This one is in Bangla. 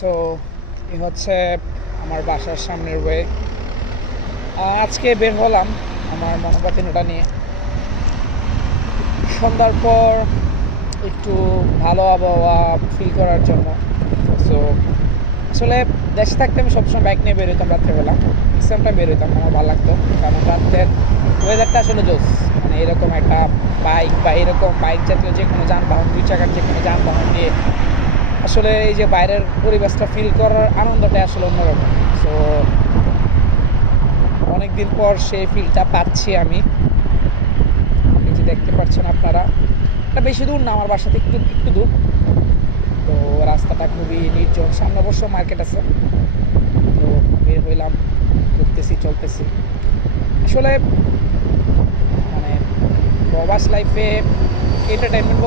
সো এই হচ্ছে আমার বাসার সামনের ওয়ে। আজকে বের হলাম আমার মনোবাতিনটা নিয়ে। সন্ধ্যার পর একটু ভালো আবহাওয়া ফিল করার জন্য। সো আসলে দেশে থাকতে আমি সবসময় বাইক নিয়ে বের হইতাম রাত্রেবেলা। ম্যাক্সিমামটা বের হইতাম, আমার ভালো লাগতো, কারণ রাত্রের ওয়েদারটা আসলে জোস। মানে এরকম একটা বাইক বা এরকম বাইক জাতীয় যে কোনো যানবাহন, দুই চাকার যে কোনো যানবাহন নিয়ে আসলে এই যে বাইরের পরিবেশটা ফিল করার আনন্দটা আসলে অন্যরকম। সো অনেক দিন পর সেই ফিলটা পাচ্ছি আমি। এই যে দেখতে পাচ্ছেন আপনারা, এটা বেশি দূর না, আমার বাসা থেকে একটু একটু দূর। তো রাস্তাটা খুবই নির্জন, সামনে অবশ্য মার্কেট আছে। তো বের হইলাম, ঘুরতেছি, চলতেছি। আসলে মানে প্রবাস লাইফে এন্টারটেনমেন্ট